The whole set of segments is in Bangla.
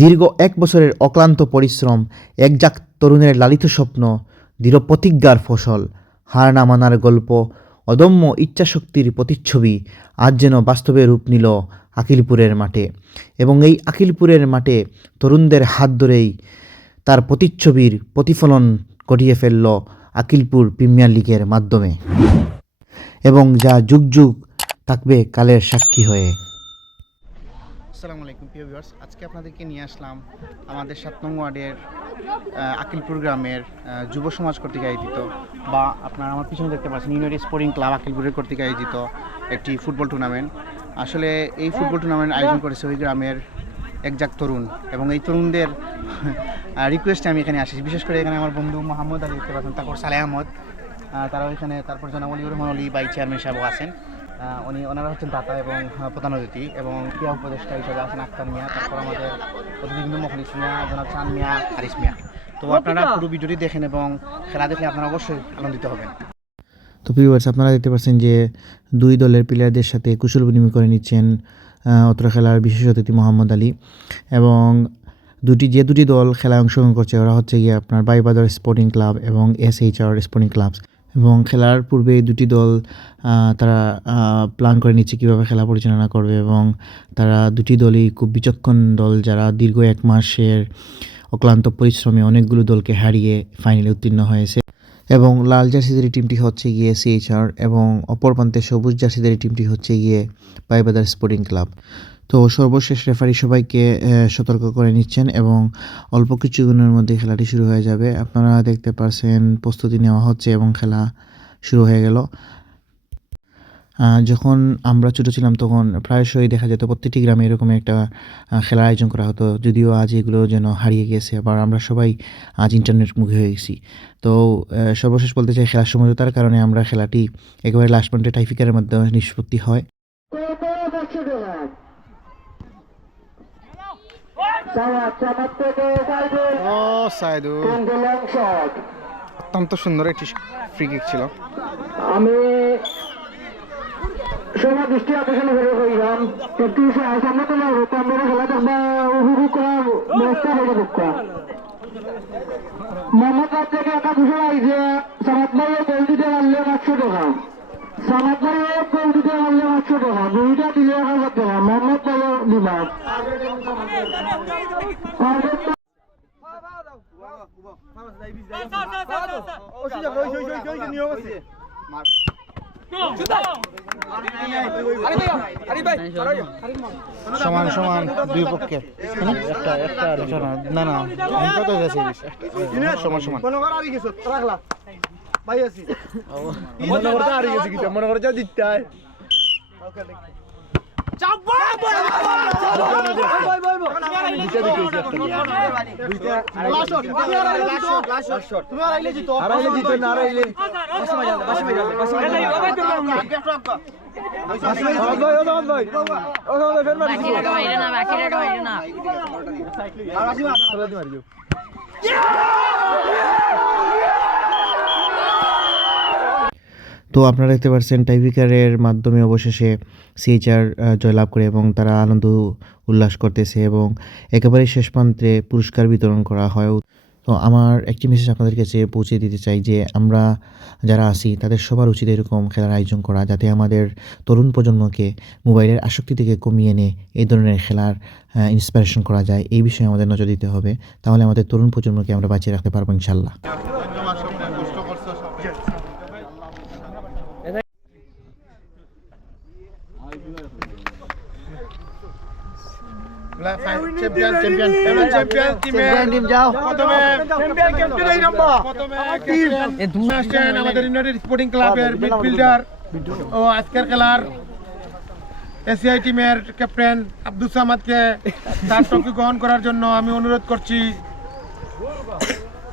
দীর্ঘ 1 বছরের অক্লান্ত পরিশ্রম, একঝাঁক তরুণের লালিত স্বপ্ন, দৃঢ় প্রতিজ্ঞার ফসল, হার না মানার গল্প, অদম্য ইচ্ছাশক্তির প্রতিচ্ছবি আজ যেন বাস্তবে রূপ নিল আকিলপুরের মাঠে। এবং এই আকিলপুরের মাঠে তরুণদের হাত ধরেই তার প্রতিচ্ছবির প্রতিফলন ঘটিয়ে ফেলল আকিলপুর প্রিমিয়ার লিগের মাধ্যমে, এবং যা যুগ যুগ থাকবে কালের সাক্ষী হয়ে। আসসালামু আলাইকুম প্রিয় ভিউয়ার্স, আজকে আপনাদেরকে নিয়ে আসলাম আমাদের 7 নং ওয়ার্ডের আকিলপুর গ্রামের যুব সমাজ কর্তৃক আয়োজিত, বা আপনারা আমার পিছনে দেখতে পাচ্ছেন ইউনাইটেড স্পোর্টিং ক্লাব আকিলপুরের কর্তৃক আয়োজিত একটি ফুটবল টুর্নামেন্ট। আসলে এই ফুটবল টুর্নামেন্ট আয়োজন করেছে ওই গ্রামের একঝাঁক তরুণ, এবং এই তরুণদের রিকোয়েস্টে আমি এখানে আসি। বিশেষ করে এখানে আমার বন্ধু মোহাম্মদ আলী দেখতে পাচ্ছেন, তারপর সালেহ আহমদ, তারাও এখানে, তারপর জনাব অলিউর রহমান আলী বাই চেয়ারম্যান সাহেবও আছেন। ওনারা হচ্ছেন দাতা এবং প্রধান অতিথি, এবং ক্রীড়া উপদেষ্টা হিসেবে আছেন আক্তার মিয়া, তারপর আমাদের প্রতিনিধি মখলিস মিয়া, জনাব চান মিয়া, হারিস মিয়া। তো আপনারা পুরো ভিডিওটি দেখেন এবং খেলা দেখলে আপনারা অবশ্যই আনন্দিত হবেন। তো ভিউয়ার্স, আপনারা দেখতে পাচ্ছেন যে দুই দলের প্লেয়ারদের সাথে কুশল বিনিময় করে নিচ্ছেন অত্র খেলার বিশেষ অতিথি মোহাম্মদ আলী। এবং যে দুটি দল খেলায় অংশগ্রহণ করছে ওরা হচ্ছে গিয়ে আপনার বাইবাজার স্পোর্টিং ক্লাব এবং SHR স্পোর্টিং ক্লাবস। এবং খেলার পূর্বে এই দুটি দল তারা প্ল্যান করে নিচ্ছে কীভাবে খেলা পরিচালনা করবে, এবং তারা দুটি দলই খুব বিচক্ষণ দল, যারা দীর্ঘ 1 মাসের অক্লান্ত পরিশ্রমে অনেকগুলো দলকে হারিয়ে ফাইনালে উত্তীর্ণ হয়েছে। এবং লাল জার্সিদের টিমটি হচ্ছে গিয়ে CHR, এবং অপর প্রান্তে সবুজ জার্সিদের টিমটি হচ্ছে গিয়ে বাইবাজার স্পোর্টিং ক্লাব। তো সর্বশেষ রেফারি সবাইকে সতর্ক করে নিচ্ছেন, এবং অল্প কিছুক্ষণের মধ্যে খেলাটি শুরু হয়ে যাবে। আপনারা দেখতে পাচ্ছেন প্রস্তুতি নেওয়া হচ্ছে এবং খেলা শুরু হয়ে গেল। যখন আমরা ছোটো ছিলাম তখন প্রায়শই দেখা যেত প্রত্যেকটি গ্রামে এরকম একটা খেলার আয়োজন করা হতো, যদিও আজ এগুলো যেন হারিয়ে গেছে, আবার আমরা সবাই আজ ইন্টারনেটমুখী হয়ে গেছি। তো সর্বশেষ বলতে চাই, খেলার সমঝোতার কারণে আমরা খেলাটি একেবারে লাস্ট পয়েন্টে টাইফিকারের মাধ্যমে নিষ্পত্তি হয়। অত্যন্ত সুন্দর একটি ফ্রি কিক ছিল। আমি সবার দৃষ্টি আকর্ষণ করে কইলাম একটু সামনে তো আমরা খেলা দেখবা উপভোগ করার ব্যবস্থা হয়ে ঢুকা মোহাম্মদ থেকে একা ঘুষে আইছে সামাদ ভাইয়ের গোল দিতে পারলে 500 টাকা, সামাদ ভাইয়ের গোল দিতে পারলে 500 টাকা, দুইটা দিলে 1000 টাকা মোহাম্মদ ভাইয়ের দিলাম। সমান সমান দুই পক্ষে একটা না না কত আছে সমান সমান মনে করে যা দিতে তো আপনারা দেখতে পাচ্ছেন টাইব্রেকারের মাধ্যমে অবশেষে CHR জয়লাভ করে, এবং তারা আনন্দ উল্লাস করতেছে, এবং একেবারে শেষ প্রান্তে পুরস্কার বিতরণ করা হয়। তো আমার একটি মেসেজ আপনাদের কাছে পৌঁছে দিতে চাই যে আমরা যারা আছি তাদের সবার উচিত এরকম খেলার আয়োজন করা, যাতে আমাদের তরুণ প্রজন্মকে মোবাইলের আসক্তি থেকে কমিয়ে এনে এই ধরনের খেলার ইন্সপিরেশন করা যায়। এই বিষয়ে আমাদের নজর দিতে হবে, তাহলে আমাদের তরুণ প্রজন্মকে আমরা বাঁচিয়ে রাখতে পারবো ইনশাল্লাহ। আমাদের ইউনাইটেড স্পোর্টিং ক্লাবের মিডফিল্ডার ও আজকের খেলার এসিআই টিমের ক্যাপ্টেন আব্দুল সামাদকে তার ট্রফি গ্রহণ করার জন্য আমি অনুরোধ করছি।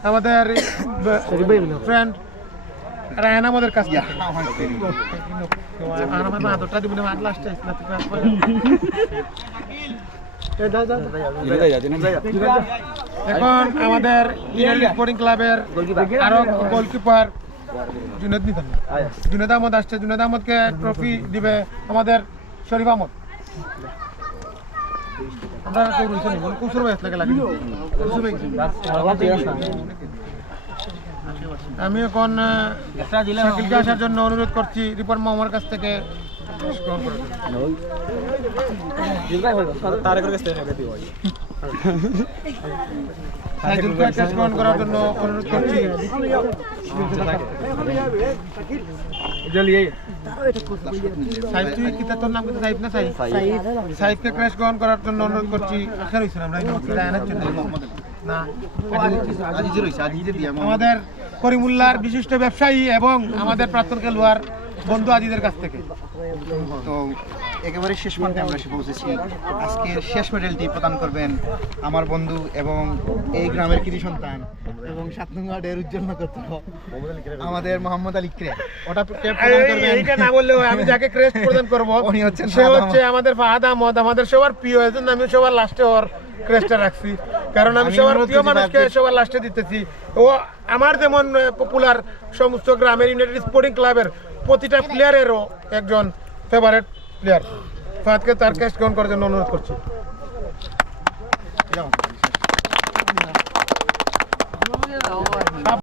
আমাদের ফ্রেন্ড রায়না আমাদের কাছে এখন আমাদের স্পোর্টিং ক্লাবের আরো গোলকিপার জুনেদ আহমদ আসছে। জুনেদ আহমদকে ট্রফি দিবে আমাদের শরীফ আহমদ। আমি এখন শাকিলকে আসার জন্য অনুরোধ করছি রিপন মামার কাছ থেকে শাকিলকে ক্যাশ গ্রহণ করার জন্য অনুরোধ করছি। সাইদ, তুই কি তোর নাম কি সাইদ না সাইদ? সাইদকে ক্যাশ গ্রহণ করার জন্য অনুরোধ করছি। আশা রয়েছে আমরা না আজিজে রয়েছে, আজিজে দিয়ে আমাদের করিমুল্লাহর বিশিষ্ট ব্যবসায়ী এবং আমাদের প্রাক্তন খেলোয়াড় বন্ধু আজিদের কাছ থেকে। তো একেবারে শেষ পর্যন্ত আমরা এসে পৌঁছেছি। আজকের শেষ মেডেলটি প্রদান করবেন আমার বন্ধু এবং এই গ্রামের কৃতি সন্তান এবং 7 নং ওয়ার্ডের উজ্জ্বল নক্ষত্র আমাদের মোহাম্মদ আলী ক্রে। ওটা প্রদান করবেন এইটা না বললেও আমি যাকে ক্রেস্ট প্রদান করব উনি হচ্ছেন সে ফাহাদ হচ্ছে আমাদের ফাহাদ আহমদ, আমাদের সবার প্রিয়। এজন্য আমি সবার লাস্টে ওর ক্রেস্টটা রাখছি, কারণ আমি আমি সবার অনুরোধ প্রিয় করছি মানুষকে ফাহাদকে। সবার লাস্টে দিতেছি। ও আমার যেমন পপুলার সমস্ত গ্রামের ইউনাইটেড স্পোর্টিং ক্লাবের প্রতিটা প্লেয়ারেরও একজন ফেভারিট প্লেয়ার। ফাহাদকে তার ক্যাশ গ্রহণ করার জন্য অনুরোধ করছি। যাও।